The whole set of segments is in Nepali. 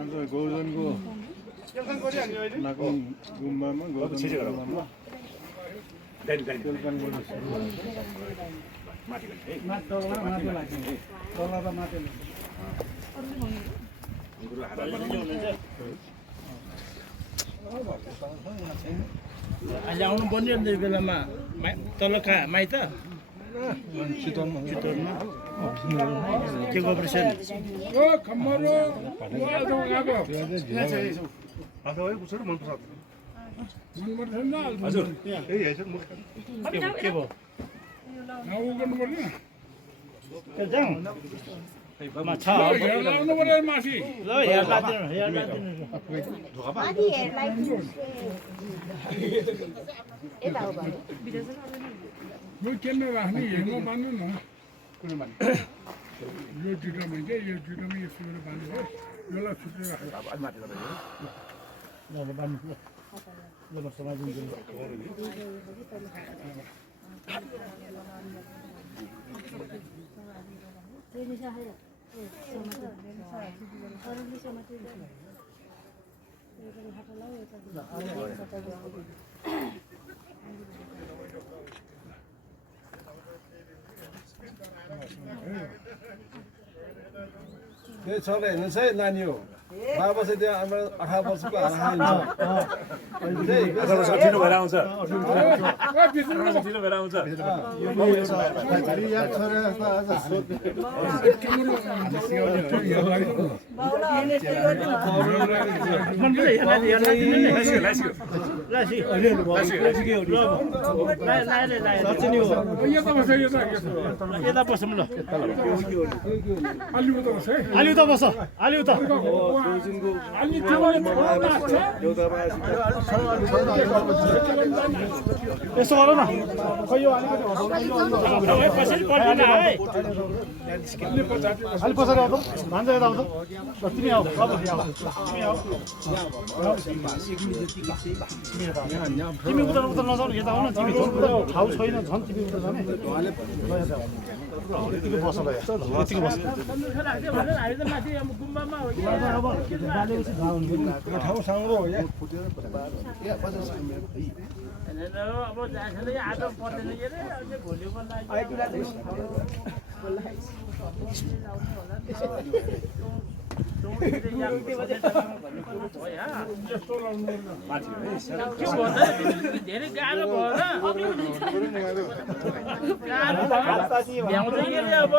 अन्त गौजनको नाकुङ गुम्बामा गौजनको गुम्बामा अहिले आउनु पर्ने त्यो बेलामा तल कहाँ माइत चितवनमा के कोअपरेसन के भयो माछा ल हेर्ला यो केमा राख्ने हेर्नु बान्नु न यो जुटोमा के यो जुटोमा यस्तो गरेर बान्नु हो यसलाई छुट्टै त्यही छ हेर्नुहोस् है नानी हो बाबा चाहिँ त्यो हाम्रो 18 वर्षको हाल्छ यसो गर न खै यो अलिकति अलि पछाडि आउँछ भान्जा यता आउँछ तिमी आऊ तिमी उता नजाऊ यता आउन तिमी ठाउँ छैन झन् तिमी उता जाने यतिको बस यतिको बस ठाउँ साँग्रो हो यहाँ अब जाँदाखेरि आदो पर्दैन के अरे भोलिको धेरै गाह्रो भयो भ्याउँछ के अरे अब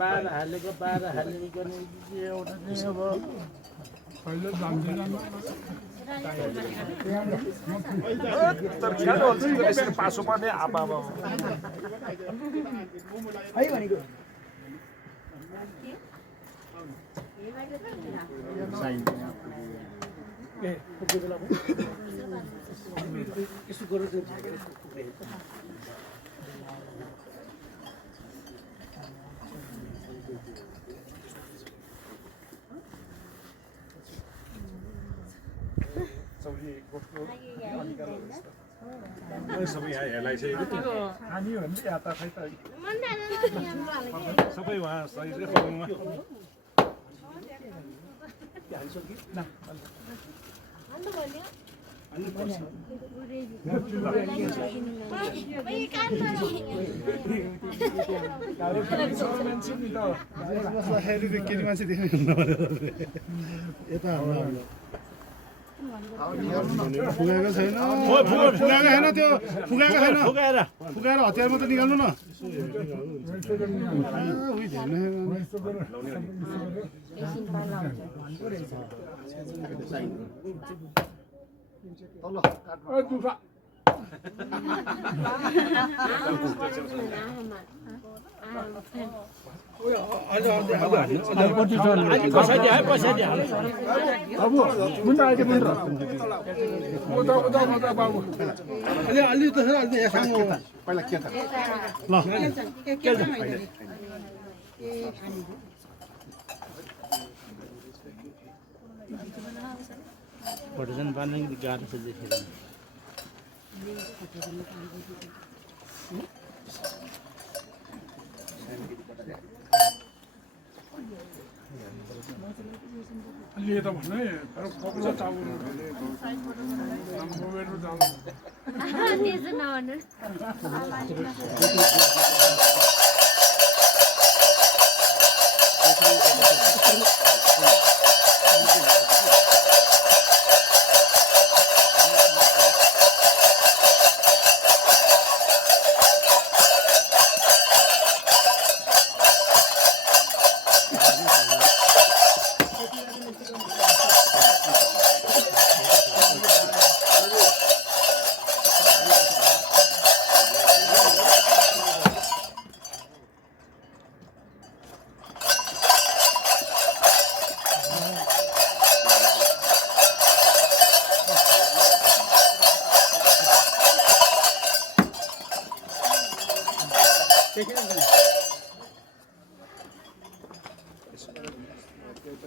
बाह्र हालेको बाह्र हालेको एउटा चाहिँ अब पासो पर्ने आमा सबै यहाँ हेर्लाई चाहिँ हामी हो भने यात्रा खै त सबै उहाँ सही फर्ममा फुगाएको छैन फुगाएको छैन त्यो फुगाएको छैन फुगाएर हतियार मात्रै निकाल्नु न Partisan banding di garis saja sih. लिए त भने तर कपडा चाउनु भने मोबाइलमा जानु त्यसो नभन्नु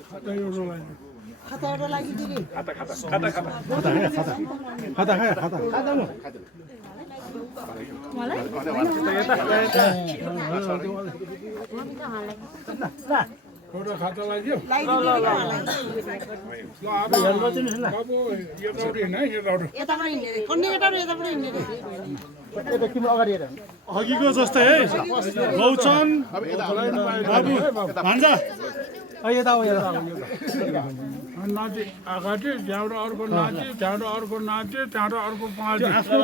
खाता एउटा लाग्यो खाता लागि दिदी खाता खायो खाता एउटा खाता लाग्यो अब यताउति होइन यताउति यताबाट हिँडेर कन्डिकेटर यताबाट हिँडेर अघिको जस्तै है गौचन बाबु भान्जा नाचे अगाडि त्यहाँबाट अर्को नाचे त्यहाँबाट अर्को नाचे त्यहाँबाट अर्को पाँच आफ्नो